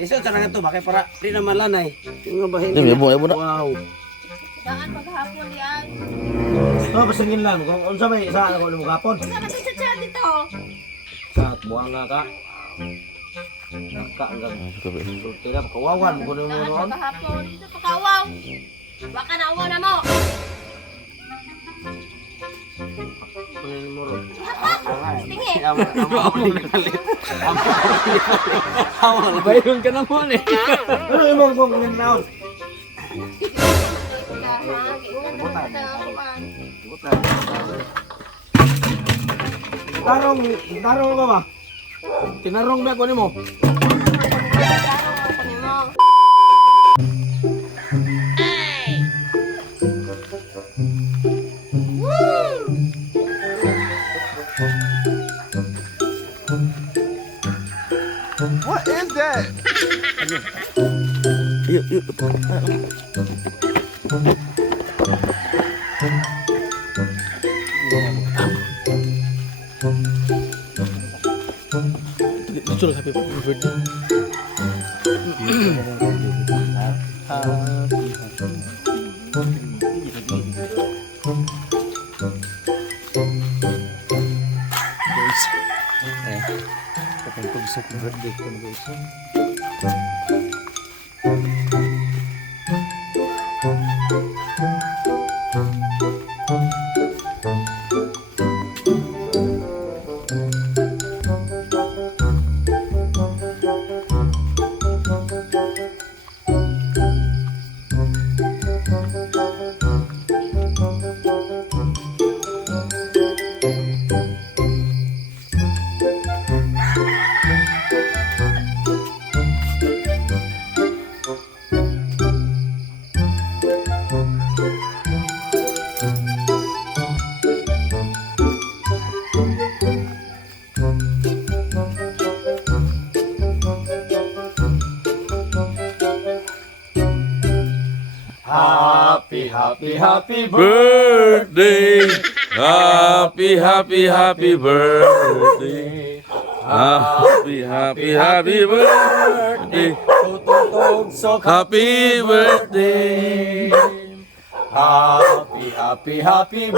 Iso sa to bakay para di naman lanay. Nga bahin. Di mo na. Wow. Daan paghapon yan. Oh, pasingin lang kung unsa may saan ako nung hapon. Isa kasi sa chat dito. Sa buang nga ka. Naka hanggang sulti na kawawan ko nung Daan noon. paghapon. Dito pakawaw. Baka naawa na mo. Kunin mo ron. Tingi. Bayon ka naman eh. Ano imong kong naon? Tarong ko ba? Tinarong na ko nimo. What is that? Yuk, yuk. Lucu happy birthday. Happy birthday guys. Happy Birthday, happy birthday, happy birthday, Tututog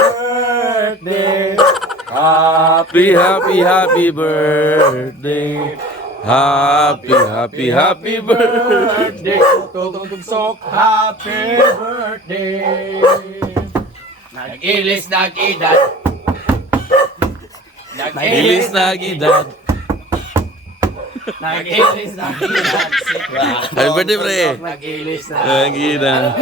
happy birthday, happy birthday. happy birthday, happy birthday. Tututog happy birthday. Nag-ilis nag-edad. Ilis na gidad. Nag-ilis nag-edad. Happy birthday, pre. Nag-ilis na. Gidad.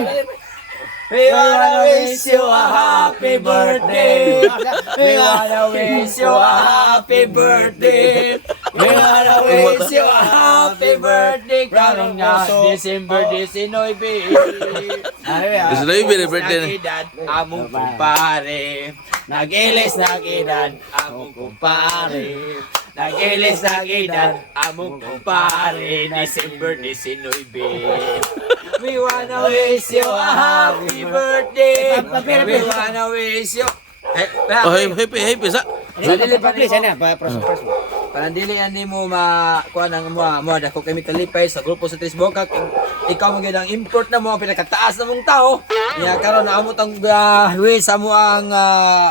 We wanna wish you a happy birthday. We wanna wish you a happy birthday. We wanna wish you a happy birthday. Karong nga December 19. Gusto na yung birthday na. Nag-edad among kumpare. Nag-ilis nag-edad among kumpare. Nag-ilis nag-edad among kumpare. December 19. We wanna wish you a happy birthday. We wanna wish you. Oh, happy sa. Dili pa please ana pa Parandili ani mo kuan ang mo dako kami kalipay sa grupo sa Tres Bocas. Ikaw mo gyud ang import na mo pinakataas na mong tao. Nya karon naamot ang wish sa mo ang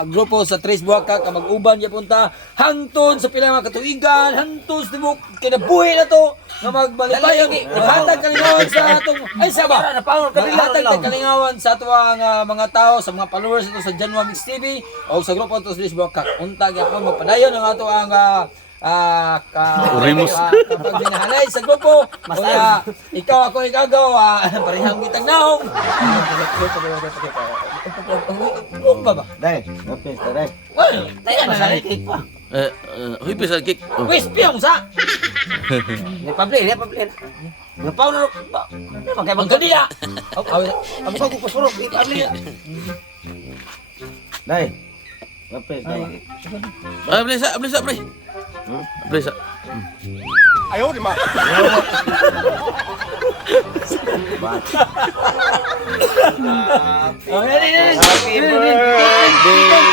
grupo sa Tres Bocas ka mag-uban gyud punta hangtod sa pila mga katuigan, hangtod sa mo kinabuhi na to nga magbalibayon hatag kalingawan sa atong ay saba napangor kanila hatag kalingawan sa atuang mga tao sa mga followers ito sa Janwa Mix TV o sa grupo to sa Tres Bocas. Unta gyapon magpadayon ang ato ang Urimus. kapag dinahalay sa grupo kaya ikaw ako igagaw parehang bitag naong ba? Dai, okay, dai. Well, tayo na cake pa. Happy sa cake. Wis piyong sa. Ni pabli. Napaw na ba? Magkay magkadiya. Amo ko kusurok ni pabli. Dai. Okay, dai. Blesa, pre. Blesa. Ayaw di ma. Happy birthday.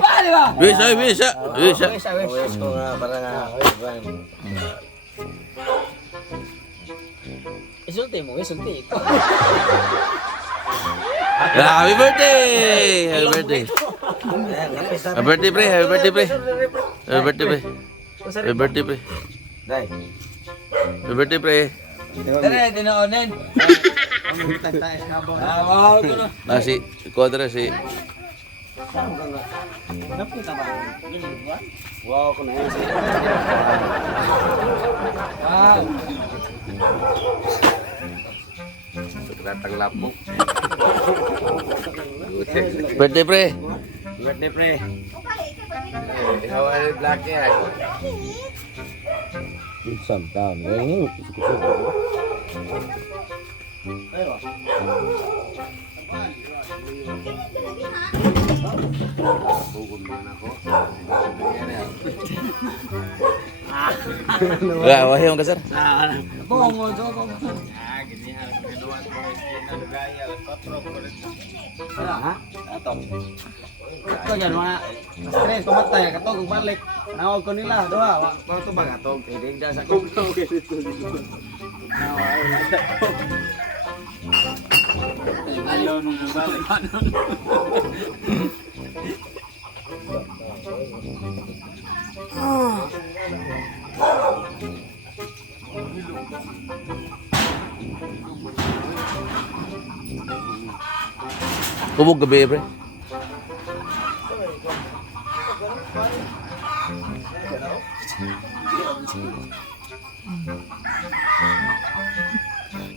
Paano ba? Bisa, bisa. Bisa. Wish ko nga para nga. Isulti mo, isulti. Happy birthday! Happy birthday. Happy birthday, pre. Happy birthday, pre. Happy birthday, pre. Happy birthday, pre. Dai. Happy birthday, pre. Tara, tinoonin. Wow, ko na. Nasi, kuadra si. Wow, ko na yan. Wow. Tanglap mo. Birthday, pre. Birthday pre. Hawaii black yan. Santan. Ini cukup. Wah, wah, yung kasar. Bongo, jogo. Ito yan mga stress kumatay katog balik. Nawag ko nila doha. Wa to ba katog digda sa kog. Ayaw nung balik. Kubog gabi, pre.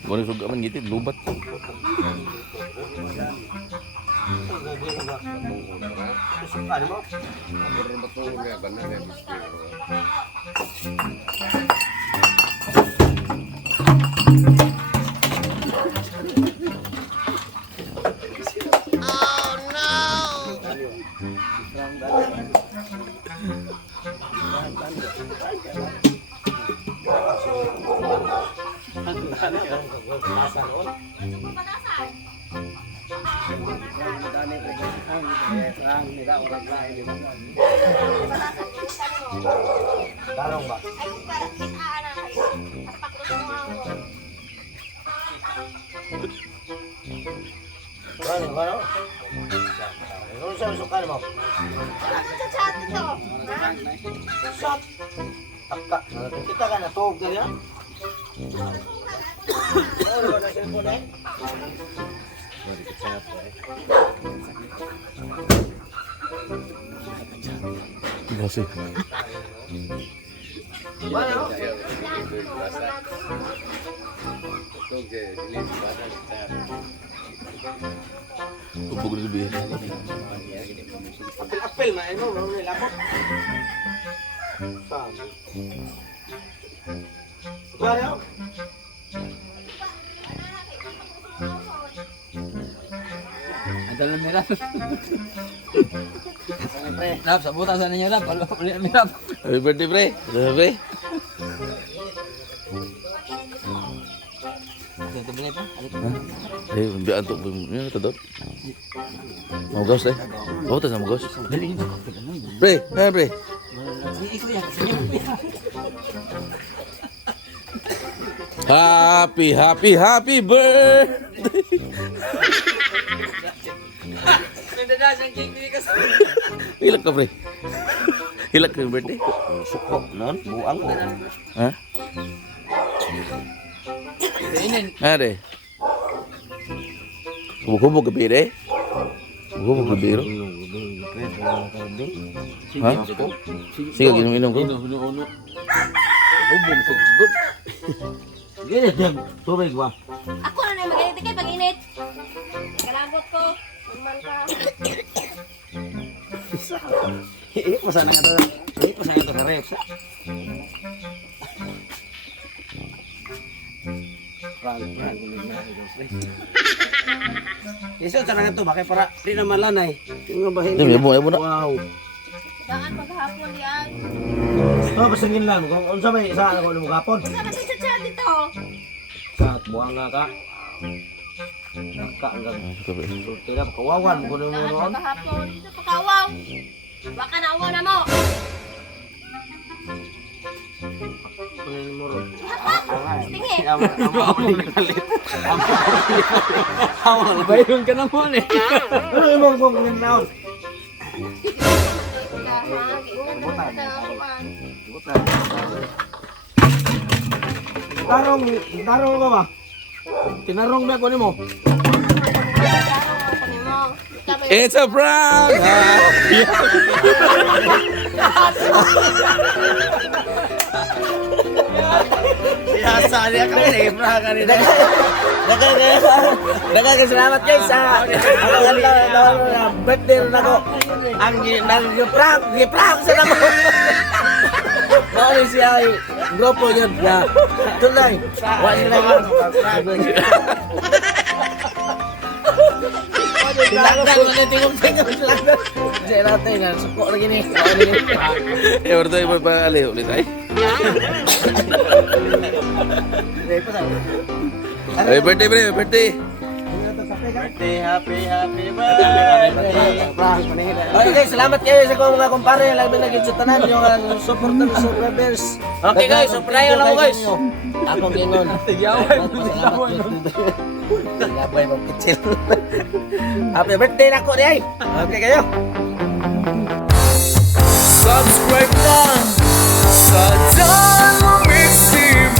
Boleh suka man gitu, lubat. Tarong ba? Ano? Ano sa sukan mo? Shot. Taka. Kita ka na tog na yan. Ano ba na cellphone eh? Kasih. Ano? Kubog lebih. Apel na ano, may lapot. Ano? Ada lang mirap. Rap, sabutan sana niya rap. Palo ulit mirap. Happy birthday, pre. Happy. Ito beli pa. Eh, biar untuk ini tadot. Mau gas deh. Oh, tas mau gas. Dali ito. Pre, pre. Ikaw yan. Kanya mo yan. Happy birthday. Nandadas ang cake ni kasama. Hilak ka, pre. Hilak ka yung birthday. Suko, non? Buang mo. Ha? Kainin. Ada. Kubog-kubog gabi deh. Kubog gabi ro. Ha? Sige, inom-inom ko. Hubog sa good. Gini din, tubig ba? Ako na na mag-init kay pag-init. Kalabot ko. Naman ka. Ini pasang nga to. Ini pasang nga to sa ref. Iso talaga to bakay para di naman lanay. Tingnan ba Ini mo na. Wow. Daan paghapon yan. Oh, pasangin lang kung unsa may isa ako mo kapon. Sa kasi sa chat dito. Kat buanga ka. Naka hanggang sulti na kawawan ko na mo noon. Kahapon, dito pa kawaw. Baka naawa na mo. Kunin mo ron. Tingi. Bayon ka na mo eh. Ano mo kung naon? Tarong ko ba? Tinarong na ko nimo. It's a prank! Biasa dia kan lebra kan ini. Dagang salamat guys sa birthday na ko. Ang prank sa namo. Mao siya ay grupo yun. Ya. Tulay. Wa sila Langgang na tingog-tingog langgang. Diyan natin nga suko lagi ni. Eh, berarti may pag-ali ulit ay. Happy birthday, pre. Happy birthday. Happy birthday. Okay guys, salamat kayo sa mga kumpare. Labi lagi sa tanan yung supporter subscribers. Okay guys, supplier lang mo guys. Ako gingon. Gabay mo kecil. Happy birthday na ko di ay. Okay kayo. Subscribe na sa Janwa Mix TV.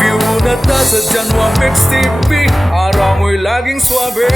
View na ta sa Janwa Mix TV. Araw mo'y laging swabe.